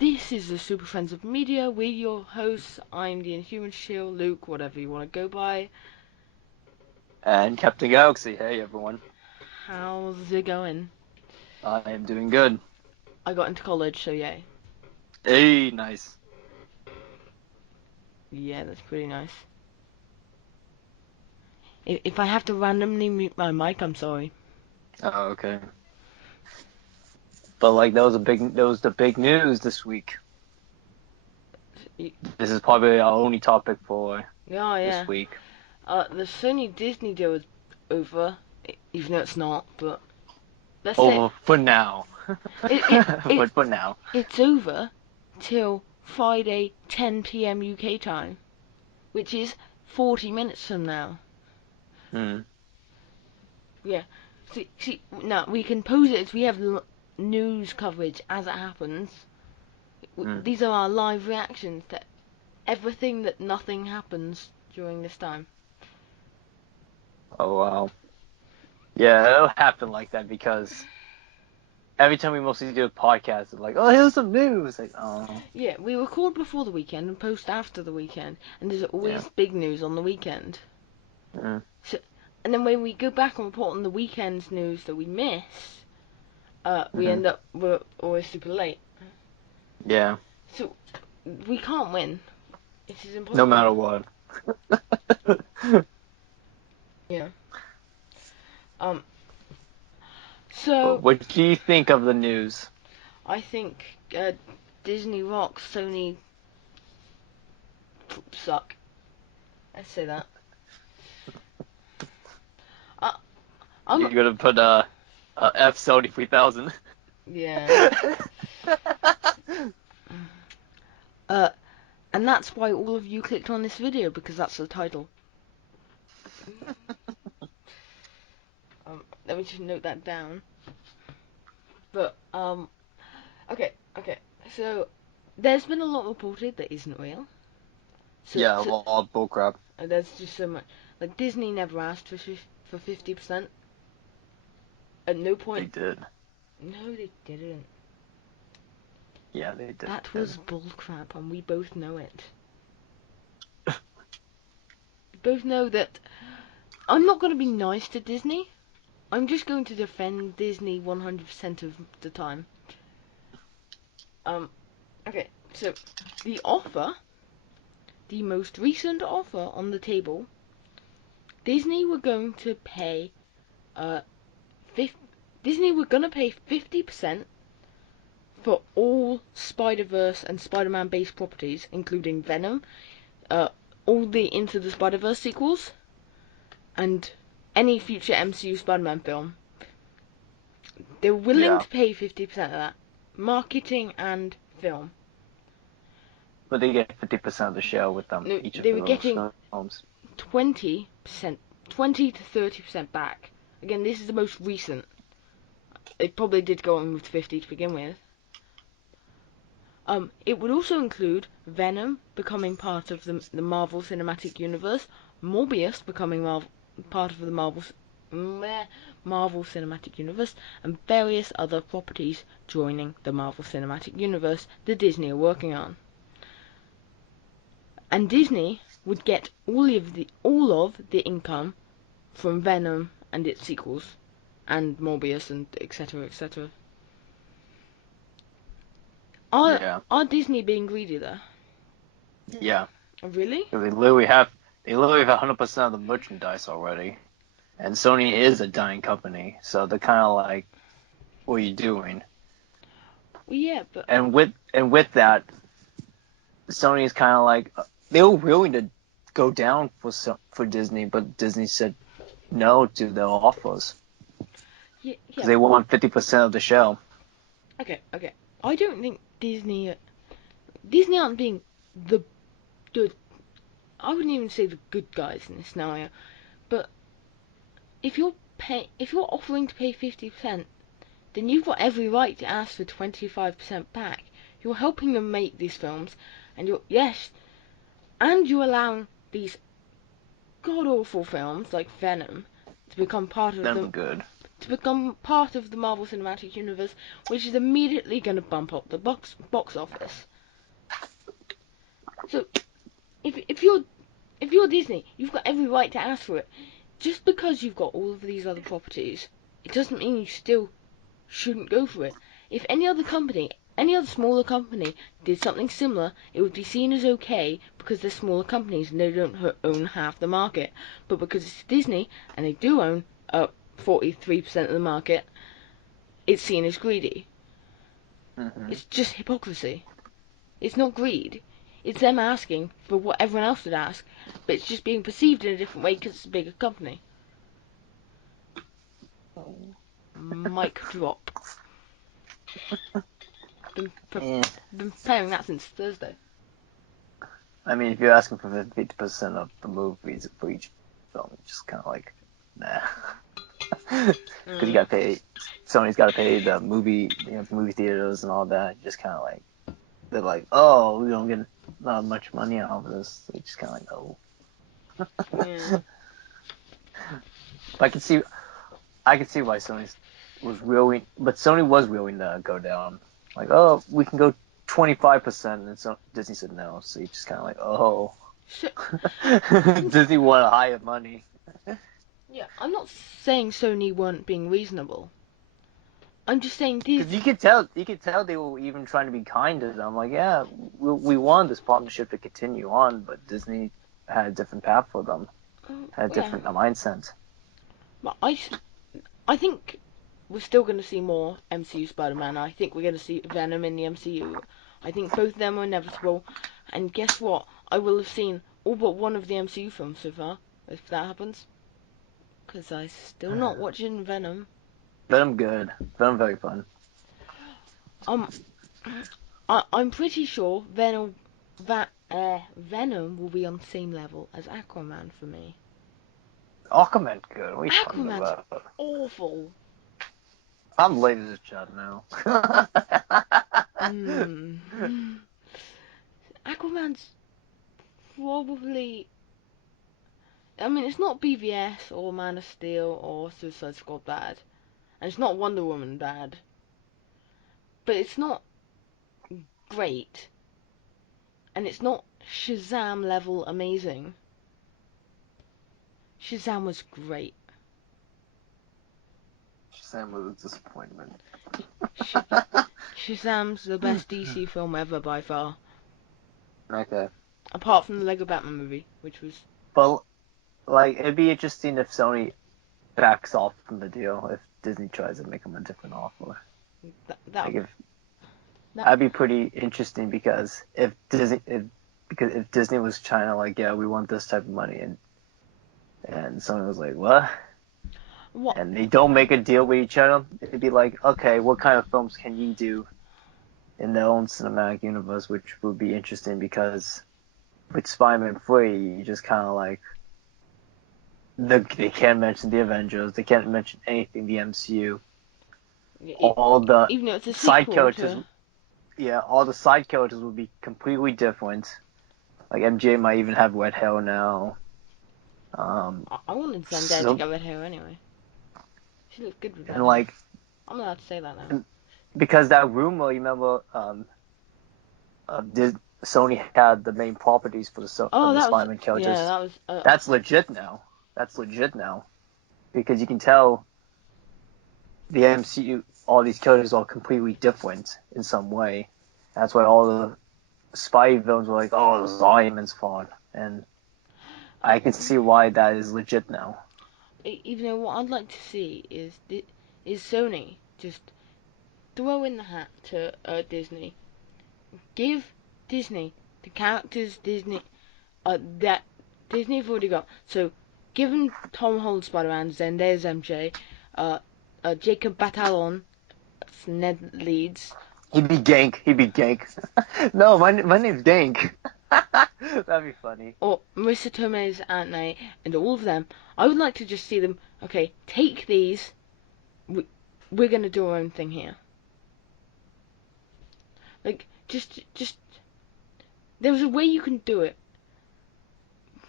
This is the Super Friends of Media. We're your hosts. I'm the Inhuman Shield, Luke, whatever you want to go by. And Captain Galaxy. Hey, everyone. How's it going? I am doing good. I got into college, so yay. Hey, nice. Yeah, that's pretty nice. If I have to randomly mute my mic, I'm sorry. Oh, okay. But like that was the big news this week. This is probably our only topic for Yeah. this week. The Sony Disney deal is over, even though it's not. But let's say Over for now. it But for now. it's over till Friday 10 p.m. UK time, which is 40 minutes from now. Hmm. Yeah. See, now we can pose it as we have news coverage as it happens. These are our live reactions to everything that nothing happens during this time. Oh wow. Yeah, it'll happen like that because every time we mostly do a podcast, it's like, oh, here's some news. Like, oh. Yeah, we record before the weekend and post after the weekend, and there's Yeah. always big news on the weekend. Mm. So, and then when we go back and report on the weekend's news that we miss, we Mm-hmm. end up we're always super late. Yeah. So we can't win. It is No impossible. matter what. Yeah. Um. So What do you think of the news? I think Disney rocks, Sony suck. Let's say that. Uh, I'm You're gonna put F-73,000. yeah. Uh, and that's why all of you clicked on this video, because that's the title. Let me just note that down. But okay. So there's been a lot reported that isn't real. Yeah, a lot of bullcrap. There's just so much. Like Disney never asked for 50%. At no point. They did. No, they didn't. Yeah, they did. That was bullcrap, and we both know it. We both know that. I'm not going to be nice to Disney. I'm just going to defend Disney 100% of the time. Okay, so the offer, the most recent offer on the table, Disney were going to pay, Disney were going to pay 50% for all Spider-Verse and Spider-Man based properties, including Venom, all the Into the Spider-Verse sequels, and any future MCU Spider-Man film. They're willing Yeah, to pay 50% of that. Marketing and film. but they get 50% of the share with them, No, each of they were those getting films. 20%, 20 to 30% back. Again, this is the most recent. It probably did go on with 50 to begin with. It would also include Venom becoming part of the Marvel Cinematic Universe, Morbius becoming part of the Marvel Cinematic Universe, and various other properties joining the Marvel Cinematic Universe that Disney are working on. And Disney would get all of the income from Venom and its sequels, and Morbius and etc. etc. Yeah, Are Disney being greedy there? yeah. Really? They literally have 100% of the merchandise already. And Sony is a dying company, so they're kind of like, what are you doing? Well, yeah, but And with that, Sony is kind of like, they were willing to go down for Disney, but Disney said no to their offers because yeah. they want 50% of the show. Okay. I don't think Disney aren't being the good. I wouldn't even say the good guys in this scenario. But if you're offering to pay 50%, then you've got every right to ask for 25% back. You're helping them make these films, and you're allowing these god awful films like Venom to become part of Them the are good. to become part of the Marvel Cinematic Universe, which is immediately going to bump up the box office. So, if you're Disney, you've got every right to ask for it. Just because you've got all of these other properties, it doesn't mean you still shouldn't go for it. If any other company, any other smaller company, did something similar, it would be seen as okay because they're smaller companies and they don't own half the market. But because it's Disney and they do own 43% of the market, it's seen as greedy. Mm-hmm. It's just hypocrisy. It's not greed. It's them asking for what everyone else would ask, but it's just being perceived in a different way because it's a bigger company. Mic drop. Been preparing that since Thursday. I mean, if you're asking for 50% of the movies for each film, it's just kind of like, nah. Because you got to pay, Sony's got to pay the movie theaters and all that. Just kind of like, they're like, oh, we don't get not much money out of this. So just kind of like, oh. Yeah. I can see why Sony was willing, but Sony was willing to go down. Like, oh, we can go 25%, and so Disney said no. So you just kind of like, oh, Disney wanted higher money. Yeah, I'm not saying Sony weren't being reasonable. I'm just saying these. Because you could tell they were even trying to be kind to them. Like, yeah, we want this partnership to continue on, but Disney had a different path for them, had a different mindset. But I think we're still going to see more MCU Spider-Man. I think we're going to see Venom in the MCU. I think both of them are inevitable. And guess what? I will have seen all but one of the MCU films so far, if that happens. Because I'm still not watching Venom. Venom good. Venom very fun. I'm pretty sure Venom will be on the same level as Aquaman for me. Aquaman good. What are you talking Aquaman's about? awful. I'm late as a child now. Aquaman's probably. I mean, it's not BVS or Man of Steel or Suicide Squad bad, and it's not Wonder Woman bad, but it's not great, and it's not Shazam level amazing. Shazam was great. Shazam was a disappointment. Shazam's the best DC film ever by far. Okay. Apart from the Lego Batman movie, which was. But, like, it'd be interesting if Sony backs off from the deal, if Disney tries to make them a different offer. That'd be pretty interesting because if Disney was trying to, like, yeah, we want this type of money, and Sony was like, what? And they don't make a deal with each other, it'd be like, okay, what kind of films can you do in their own cinematic universe, which would be interesting because with Spider-Man 3, you just kind of like, they can't mention the Avengers, they can't mention anything the MCU. All the even though it's a side sequel characters, to... all the side characters will be completely different. Like MJ might even have red hair now. I wanted Zendaya to get red hair anyway. She looks good with red hair. Like, I'm allowed to say that now. Because that rumor, you remember, Sony had the main properties for the Spider-Man characters. Yeah, that was. That's legit now. Because you can tell the MCU, all these characters are completely different in some way. That's why all the Spidey villains were like, oh, this is Iron Man's fault. And I can see why that is legit now. Even though what I'd like to see is Sony just throw in the hat to Disney. Give Disney the characters that Disney have already got. So, given Tom Holland Spider-Man, Zendaya's MJ, Jacob Batalon, Ned Leeds. He'd be Gank. No, my name's Gank. That'd be funny. Or Marissa Tomei's Aunt May, and all of them. I would like to just see them, okay, take these. We're going to do our own thing here. Like, just there's a way you can do it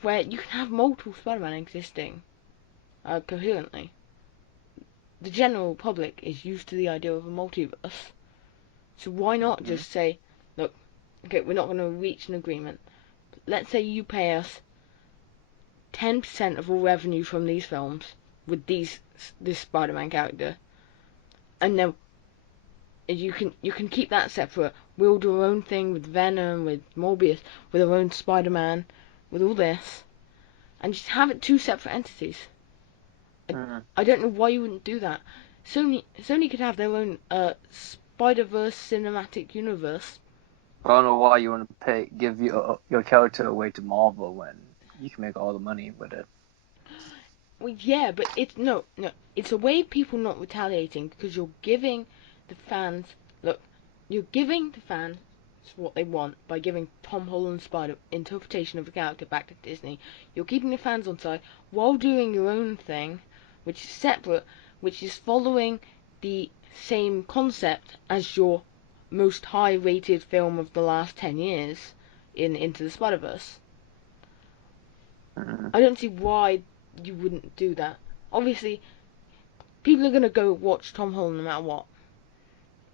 where you can have multiple Spider-Man existing coherently. the general public is used to the idea of a multiverse. So why not just say, look, okay, we're not going to reach an agreement. Let's say you pay us 10% of all revenue from these films with this Spider-Man character, and then you can keep that separate. We'll do our own thing with Venom, with Morbius, with our own Spider-Man, with all this, and just have it two separate entities. I don't know why you wouldn't do that. Sony could have their own Spider-Verse cinematic universe. I don't know why you want to give your character away to Marvel when you can make all the money with it. Well, yeah, but it's no. It's a way of people not retaliating because you're giving the fans. Look, you're giving the fans what they want by giving Tom Holland's Spider interpretation of the character back to Disney. You're keeping the fans on side while doing your own thing, which is separate, which is following the same concept as your most high-rated film of the last 10 years in Into the Spider-Verse. I don't see why you wouldn't do that. Obviously, people are going to go watch Tom Holland no matter what.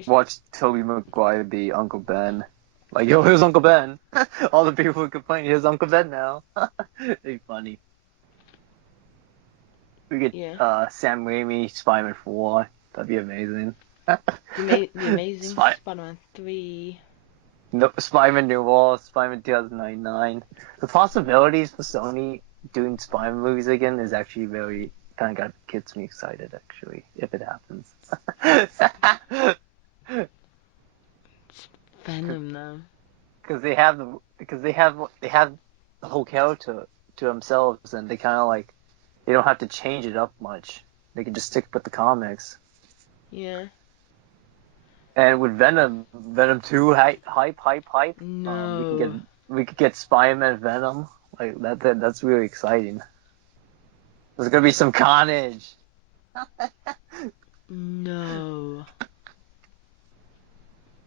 Watch Tobey Maguire be Uncle Ben. Like, yo, here's Uncle Ben. All the people who complain, here's Uncle Ben now. It'd be funny. We get Sam Raimi, Spider-Man 4. That'd be amazing. The Amazing Spider-Man 3. No, Spider-Man New World, Spider-Man 2099. The possibilities for Sony doing Spider-Man movies again is actually very kind of gets me excited. Actually, if it happens. It's Venom though. Because they have the whole character to themselves, and they kind of like they don't have to change it up much. They can just stick with the comics. Yeah. And with Venom 2 hype. No. We could get Spider-Man Venom. Like that's really exciting. There's gonna be some carnage. No.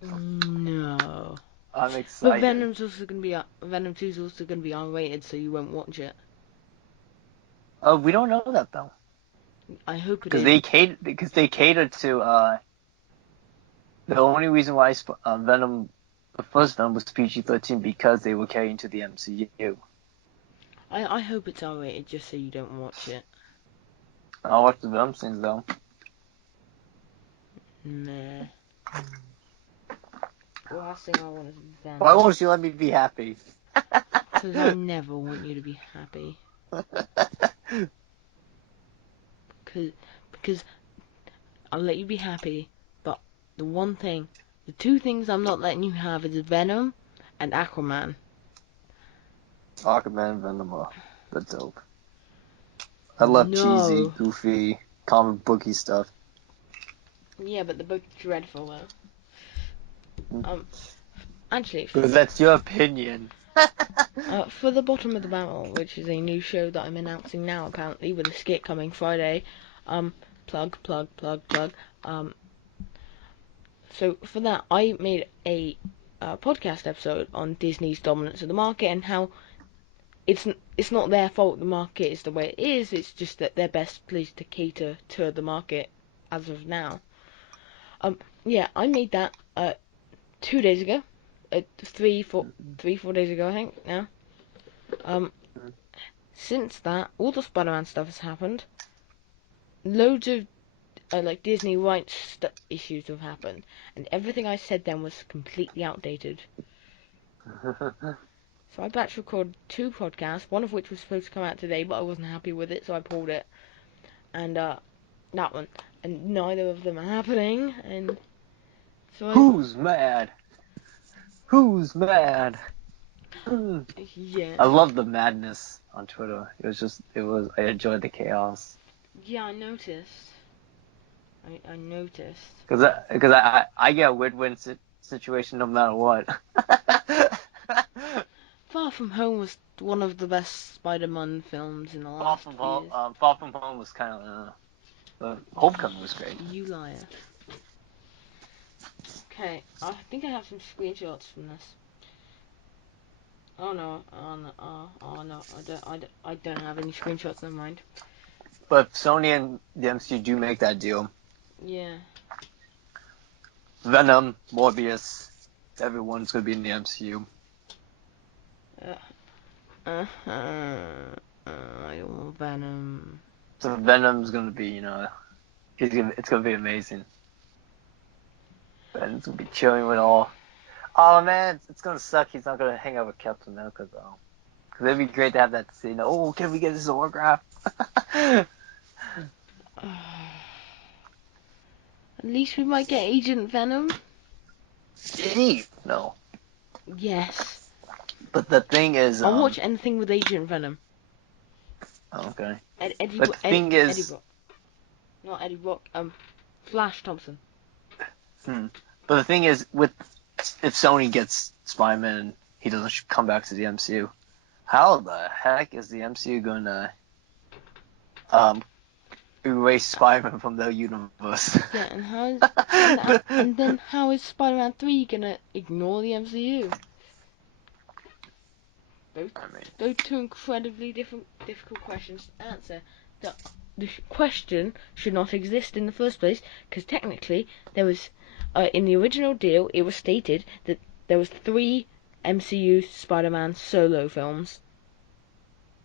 No. I'm excited. But Venom 2 is also gonna be R-rated, so you won't watch it. Oh, we don't know that though. I hope it is. Because they catered to the only reason why Venom, the first Venom was PG-13 because they were catering to the MCU. I hope it's R-rated just so you don't watch it. I'll watch the Venom scenes though. Nah. The last thing I want is Venom. Why won't you let me be happy? Because I never want you to be happy. Because I'll let you be happy, but the two things I'm not letting you have is Venom and Aquaman. Aquaman and Venom, that's dope. I love cheesy, goofy, comic booky stuff. Yeah, but they're both dreadful though. Actually, because that's your opinion. For the Bottom of the Barrel, which is a new show that I'm announcing now, apparently, with a skit coming Friday. Plug. So for that, I made a podcast episode on Disney's dominance of the market and how it's not their fault the market is the way it is. It's just that they're best pleased to cater to the market as of now. Yeah, I made that 2 days ago. 4 days ago, I think, now. Since that, all the Spider-Man stuff has happened. Loads of, Disney rights issues have happened. And everything I said then was completely outdated. So I batch recorded 2 podcasts, one of which was supposed to come out today, but I wasn't happy with it, so I pulled it. And, that one. And neither of them are happening, and... So Who's mad? Who's mad? Yeah. I love the madness on Twitter. I enjoyed the chaos. Yeah, I noticed. I noticed. Because I get a win-win situation no matter what. Far From Home was one of the best Spider-Man films in the last years. Far From Home was kind of... Homecoming was great. You liar. Okay, I think I have some screenshots from this. Oh no, I don't have any screenshots, never mind. But if Sony and the MCU do make that deal, Yeah. Venom, Morbius, everyone's gonna be in the MCU. I don't want Venom. So Venom's gonna be, it's gonna be amazing. And it's gonna be chilling with all. Oh man, it's gonna suck. He's not gonna hang out with Captain America though. Cause it'd be great to have that scene. Oh, can we get his autograph? At least we might get Agent Venom. No. Yes. But the thing is, I'll watch anything with Agent Venom. Okay. Eddie But the thing is, Eddie Brock. Not Eddie Brock. Flash Thompson. But the thing is, if Sony gets Spider-Man, he doesn't come back to the MCU. How the heck is the MCU gonna erase Spider-Man from the universe? Yeah, and then how is Spider-Man 3 gonna ignore the MCU? Those two incredibly difficult questions to answer. The question should not exist in the first place, because technically there was, in the original deal, it was stated that there was 3 MCU Spider-Man solo films.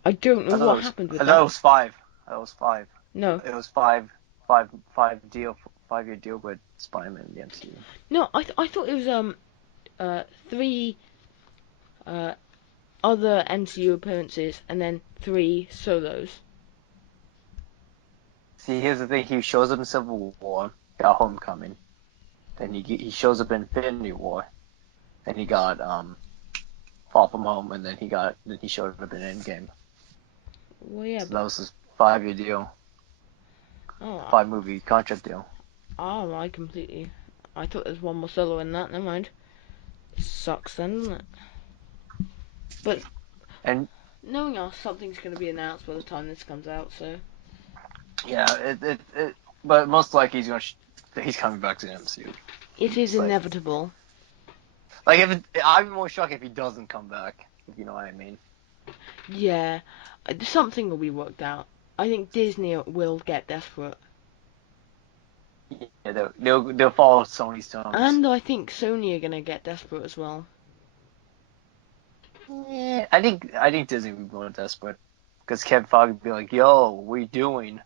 I don't know what happened with I that. thought it was 5. That was 5. No. It was 5-year deal with Spider-Man in the MCU. No, I thought it was 3 other MCU appearances and then 3 solos. See, here's the thing. He shows up in Civil War, got Homecoming. Then he shows up in Infinity War. Then he got Far From Home, and then he showed up in Endgame. Well, yeah. So that was his 5-year deal. Oh, 5-movie contract deal. Oh, I thought there was one more solo in that. Never mind. Sucks then, doesn't it? But And knowing us, something's going to be announced by the time this comes out. So yeah, but most likely he's coming back to the MCU. It is inevitable. I'd be more shocked if he doesn't come back. If you know what I mean. Yeah, something will be worked out. I think Disney will get desperate. Yeah, they'll follow Sony's terms. And I think Sony are gonna get desperate as well. Yeah, I think Disney would be more desperate because Kevin Feige would be like, "Yo, what are you doing?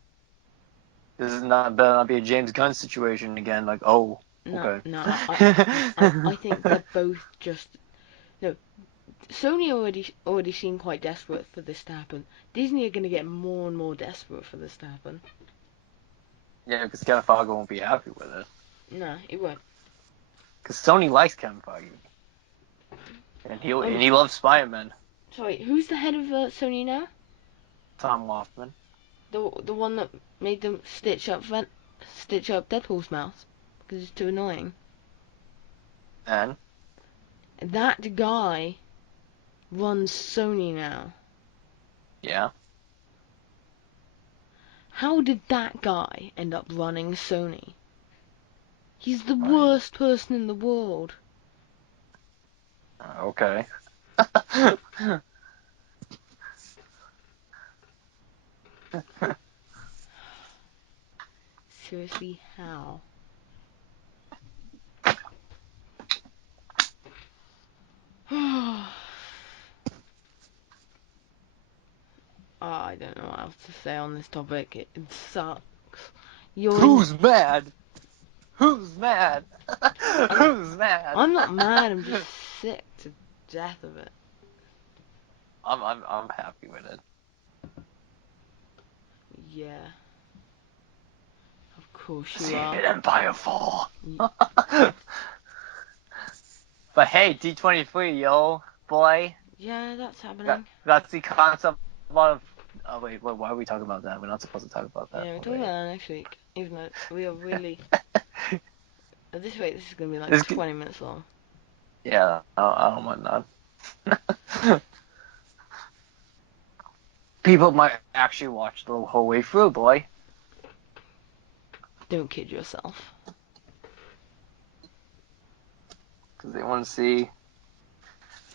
This is better not be a James Gunn situation again." Like, oh, okay. No, I think they're both just no. Sony already seem quite desperate for this to happen. Disney are gonna get more and more desperate for this to happen. Yeah, because Kevin Feige won't be happy with it. No, it won't. Because Sony likes Kevin Feige, and he loves Spider-Man. Sorry, who's the head of Sony now? Tom Hoffman. The one that made them stitch up Deadpool's mouth because it's too annoying. And That guy runs Sony now. yeah. How did that guy end up running Sony? He's the worst person in the world. Okay. Seriously, how? I don't know what else to say on this topic. It sucks. Who's mad? Who's mad? Who's mad? I'm not mad. I'm just sick to death of it. I'm happy with it. Yeah. Of course you See are. an Empire fall. But hey, D23, yo, boy. Yeah, that's happening. That's the concept of. Oh wait, why are we talking about that? We're not supposed to talk about that. Yeah, we're talking about that next week. Even though we are really. At this rate, this is gonna be like 20 minutes long. Yeah, I don't mind that. People might actually watch the whole way through, boy. Don't kid yourself. Because they want to see.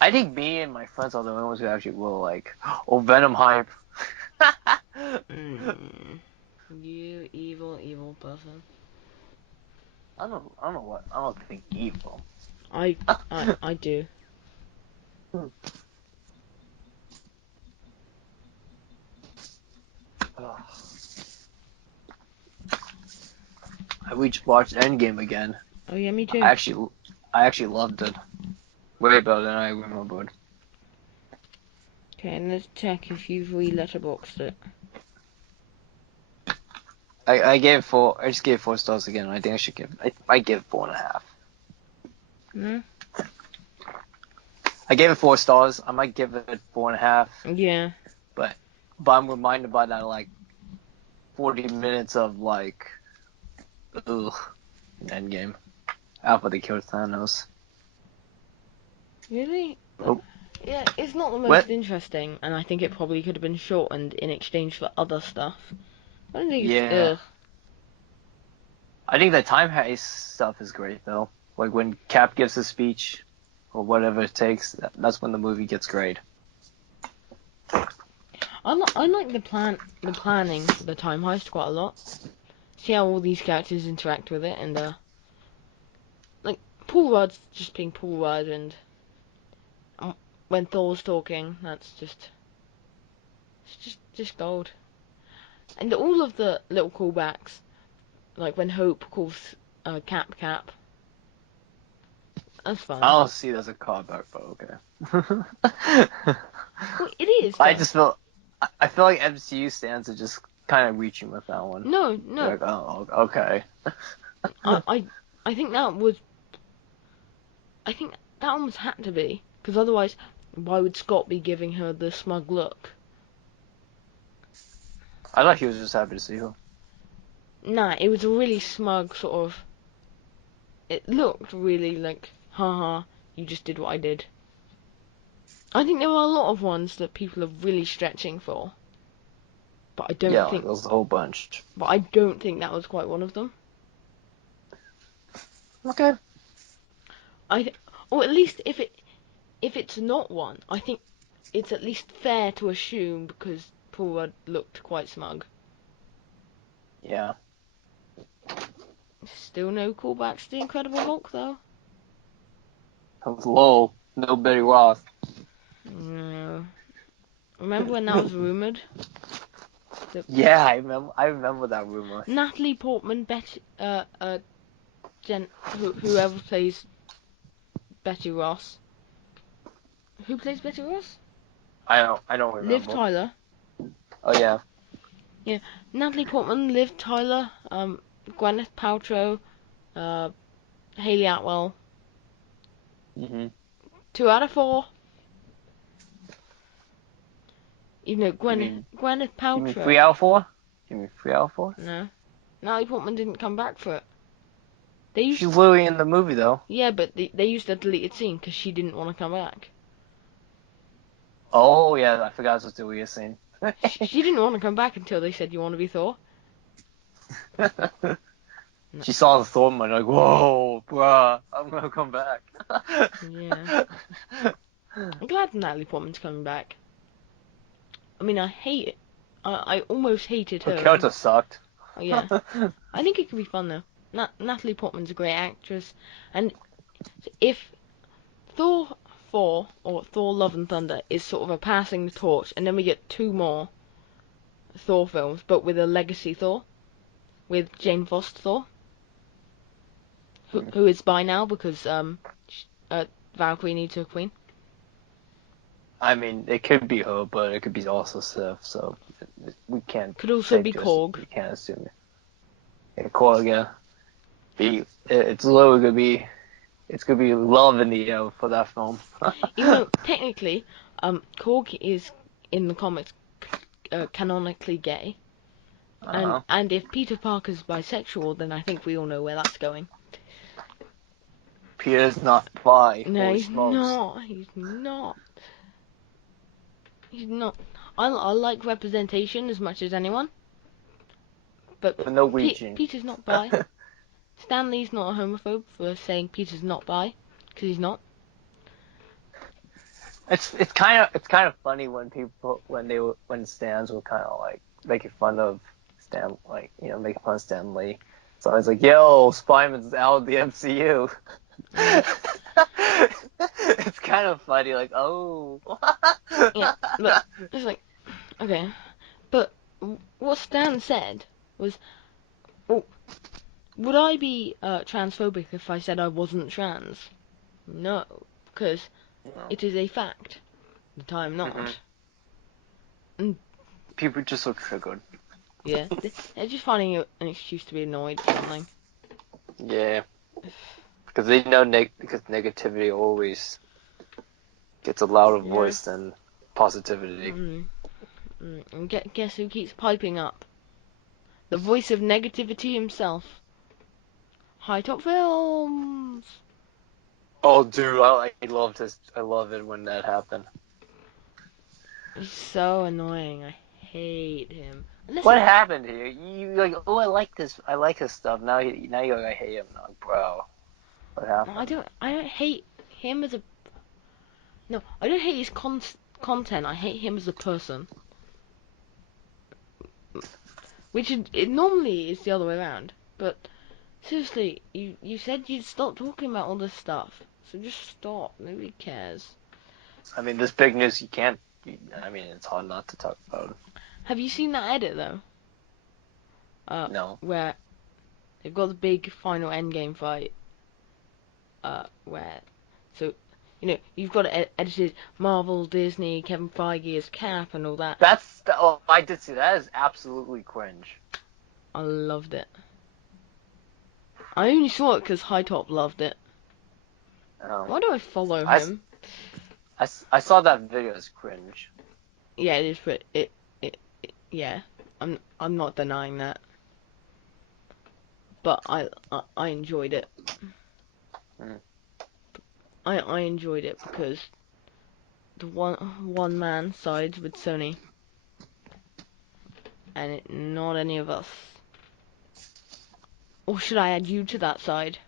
I think me and my friends are the only ones who actually will like, oh, Venom hype. Mm, you evil, evil person. I don't know what. I don't think evil. I, I do. I watched Endgame again. Oh yeah, me I too. actually, I actually loved it. Way better than I remembered. Okay, and let's check if you've re-letterboxed it. I gave four. I just gave 4 stars again. I think I should give. I give 4.5. Hmm? I gave it 4 stars. I might give it 4.5. Yeah. But I'm reminded by that like 40 minutes of like ugh Endgame after they killed Thanos. Really? Oh, Yeah, it's not the what? most interesting, and I think it probably could have been shortened in exchange for other stuff. I don't think it's Yeah, ugh. I think the time heist stuff is great though. Like when Cap gives his speech or whatever it takes. That's when the movie gets great. I like the planning for the time heist quite a lot. See how all these characters interact with it, and like Paul Rudd's just being Paul Rudd, and when Thor's talking, that's just gold. And all of the little callbacks, like when Hope calls Cap Cap, that's I fun. don't see it as a callback, but okay. Well, it is I though. just feel I feel like MCU stands are just kind of reaching with that one. No, They're no. like, oh, okay. I I I think that was I think that almost had to be because otherwise, why would Scott be giving her the smug look? I thought he was just happy to see her. Nah, it was a really smug sort of. It looked really like, haha, you just did what I did. I think there are a lot of ones that people are really stretching for, but I don't Yeah, like think, there was a whole bunch. but I don't think that was quite one of them. Okay. I, or at least if it's not one, I think it's at least fair to assume because Paul Rudd looked quite smug. Yeah. Still no callbacks to the Incredible Hulk though. I was low. No Betty Ross. No. Remember when that was rumored? That Yeah, I remember that rumor. Natalie Portman, whoever plays Betty Ross. Who plays Betty Ross? I don't Liv remember. Tyler. Oh yeah. Yeah, Natalie Portman, Liv Tyler, Gwyneth Paltrow, uh, Hayley Atwell. Mhm. 2 out of 4. Even though You mean Gwyneth you mean Paltrow. 3 out of 4? You mean 3 out of 4? No, Natalie Portman didn't come back for it. They used, She's literally in the movie though. yeah, but they used a deleted scene because she didn't want to come back. Oh yeah, I forgot that's what we were saying. She didn't want to come back until they said you want to be Thor. No. She saw the Thor money like, whoa, bruh, I'm gonna come back. Yeah, I'm glad Natalie Portman's coming back. I mean, I hate it. I almost hated Her her. character sucked. Oh yeah, I think it could be fun though. Natalie Portman's a great actress, and if Thor 4 or Thor Love and Thunder is sort of a passing the torch, and then we get 2 more Thor films, but with a legacy Thor, with Jane Foster Thor, who is by now because Valkyrie needs her queen. I mean, it could be her, but it could be also Sif, so we can't Could also say be just, Korg. we can't assume it. Yeah, Korg, yeah. It's literally it's gonna be love in the air for that film. Even though technically, Korg is in the comics canonically gay, and Uh-huh. if Peter Parker's bisexual, then I think we all know where that's going. Peter's not bi, No, holy he's smokes. not. He's not. He's not. I like representation as much as anyone, but But no reaching. Peter's not bi. Stan Lee's not a homophobe for saying Peter's not bi, because he's not. It's kind of funny when people when stands were kind of like making fun of Stan, like making fun of Stan Lee. So I was like, "Yo, Spiderman's out of the MCU." Yeah. It's kind of funny, like, oh. Yeah, but it's like, okay, but what Stan said was, oh, would I be transphobic if I said I wasn't trans? No, because No. it is a fact that I'm Mm-hmm. not. And People are just so triggered. yeah, they're just finding an excuse to be annoyed at something. Yeah, because they know because negativity always gets a louder Yeah. voice than positivity. And guess who keeps piping up? The voice of negativity himself. High Top Films. Oh, dude, I love this. I love it when that happened. He's so annoying. I hate him. And What listen, happened here? You like, oh, I like this. I like his stuff. Now you're like, I hate him. Like, bro, what I happened? don't. I don't hate him as a. No, I don't hate his content. I hate him as a person. Which it normally is the other way around. But seriously, you said you'd stop talking about all this stuff. So just stop. Nobody cares. I mean, this big news you can't. I mean, it's hard not to talk about. Have you seen that edit though? No. Where they've got the big final endgame fight. Where so you've got it edited Marvel, Disney, Kevin Feige as Cap and all that. Oh, I did see that. Is absolutely cringe. I loved it. I only saw it because High Top loved it. Um, Why do I follow I, him? I saw that video as cringe. Yeah, it is. But yeah. I'm not denying that. But I enjoyed it. Mm. I enjoyed it because the one man sides with Sony, and not any of us. Or should I add you to that side?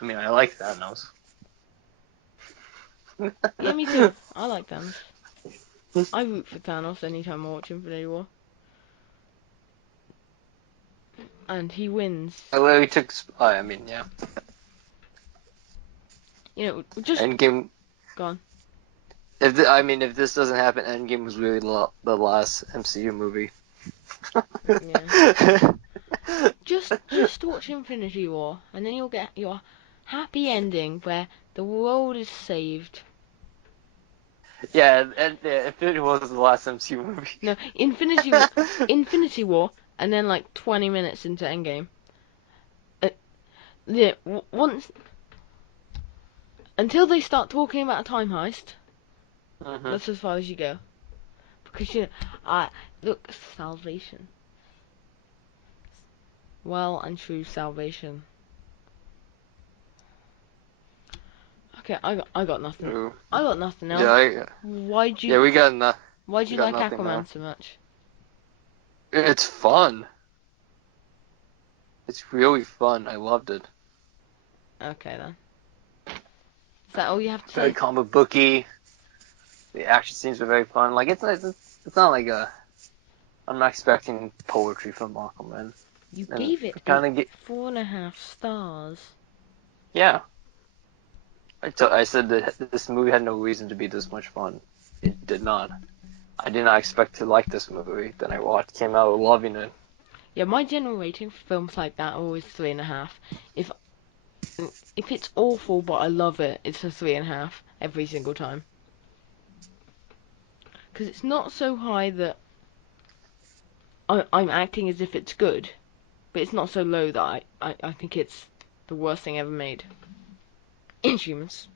I mean, I like Thanos. Yeah, me too. I like Thanos. I root for Thanos anytime I watch Infinity War. And he wins. I literally took. I mean, yeah. Just Endgame. gone. If this doesn't happen, Endgame was really the last MCU movie. Yeah. Just watch Infinity War, and then you'll get your happy ending where the world is saved. Yeah, and Infinity War was the last MCU movie. No, Infinity War, and then like 20 minutes into Endgame. Yeah, once until they start talking about a time heist, Mm-hmm. that's as far as you go. Because look, salvation. Well and true salvation. Okay, I got nothing. Ooh. I got nothing Yeah, else. Why'd you we got Why'd you like nothing now. Aquaman so much? It's fun. It's really fun. I loved it. Okay then. Is that all you have to Very say? comic booky. The action scenes were very fun. Like it's not like a. I'm not expecting poetry from Aquaman. You And gave it it kind of get 4.5 stars. yeah. I said that this movie had no reason to be this much fun. It did not. I did not expect to like this movie. Then I came out loving it. Yeah, my general rating for films like that are always 3.5. If if it's awful but I love it, it's a 3.5 every single time. Because it's not so high that I'm acting as if it's good, but it's not so low that I think it's the worst thing ever made. Inhumans.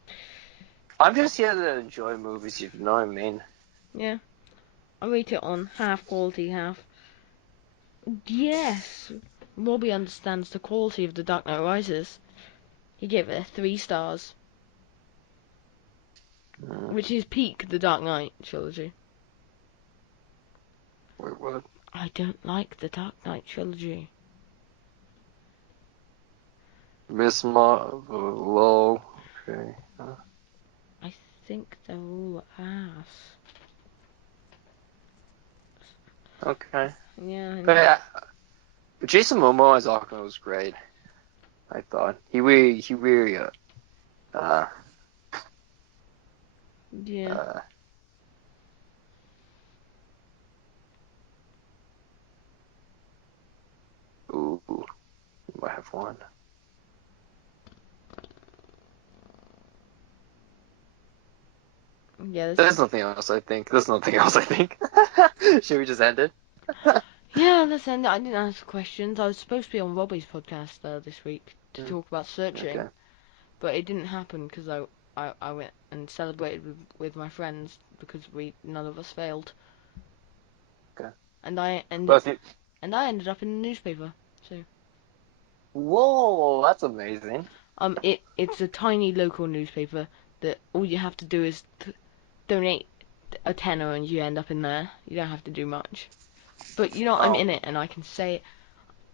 I'm just here to enjoy movies, if you know what I mean. Yeah, I rate it on half quality, half. Yes, Robbie understands the quality of The Dark Knight Rises. He gave it 3 stars, Mm. which is peak The Dark Knight trilogy. Wait, what? I don't like The Dark Knight trilogy. Miss Marvel. Okay. I think they're all ass. Okay. Yeah. But Jason Momoa as Aquaman was great. I thought he really uh Yeah. uh. Ooh, we might have one. Yeah. There's nothing else. I think. Should we just end it? Yeah, let's end it. I didn't ask questions. I was supposed to be on Robbie's podcast this week to talk about searching, Okay. but it didn't happen because I went and celebrated with my friends because none of us failed. Okay. And I Well, ended up in the newspaper. So whoa, that's amazing. it's a tiny local newspaper that all you have to do is donate a tenner and you end up in there. You don't have to do much. But I'm Oh, in it and I can say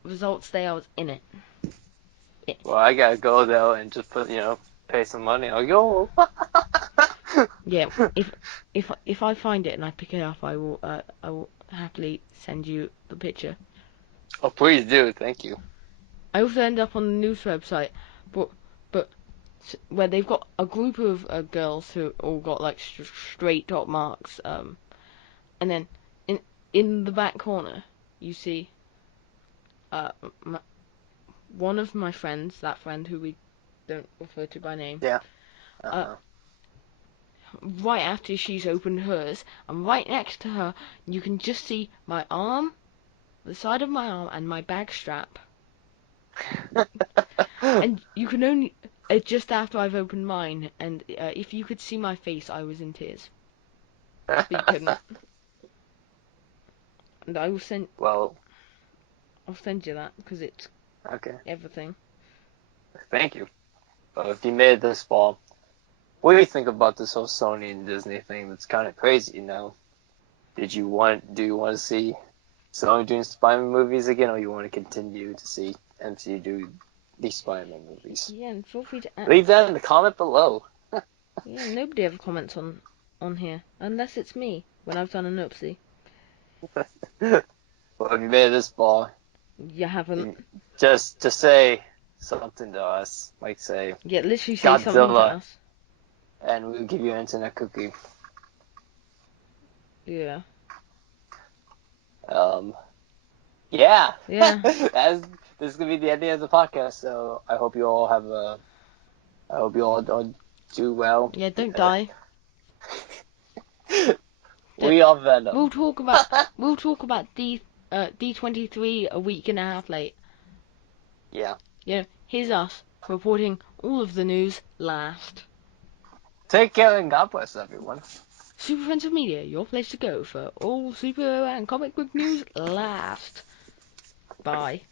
results day I was in it. well, I gotta go though and just pay some money. I'll go. Yeah, if I find it and I pick it up, I will happily send you the picture. Oh, please do. Thank you. I also end up on the news website, but but where they've got a group of girls who all got like straight top marks, and then in the back corner you see uh m one of my friends, that friend who we don't refer to by name, Yeah. uh right after she's opened hers, and right next to her you can just see my arm, the side of my arm, and my bag strap. And you can only just after I've opened mine, and if you could see my face, I was in tears. But you couldn't. And Well, I'll send you that because it's okay. everything. Thank you. If you made it this fall, what do you think about this whole Sony and Disney thing? That's kind of crazy, Do you want to see Sony doing Spider-Man movies again, or you want to continue to see MCU do these Spider-Man movies? Yeah, and feel free to. Leave that in the comment below. Yeah, nobody ever comments on here unless it's me when I've done an oopsie. Well, if you made it this far, You haven't. just say something to us, like say Yeah, literally say something to Godzilla, us. and we'll give you an internet cookie. Yeah. Yeah. Yeah. This is gonna be the ending of the podcast. So I hope you all do well. Yeah. Don't die. Don't, We are Venom. we'll talk about D23 a week and a half late. Yeah. Here's us reporting all of the news last. Take care and God bless everyone. Super Friends of Media, your place to go for all superhero and comic book news last. Bye.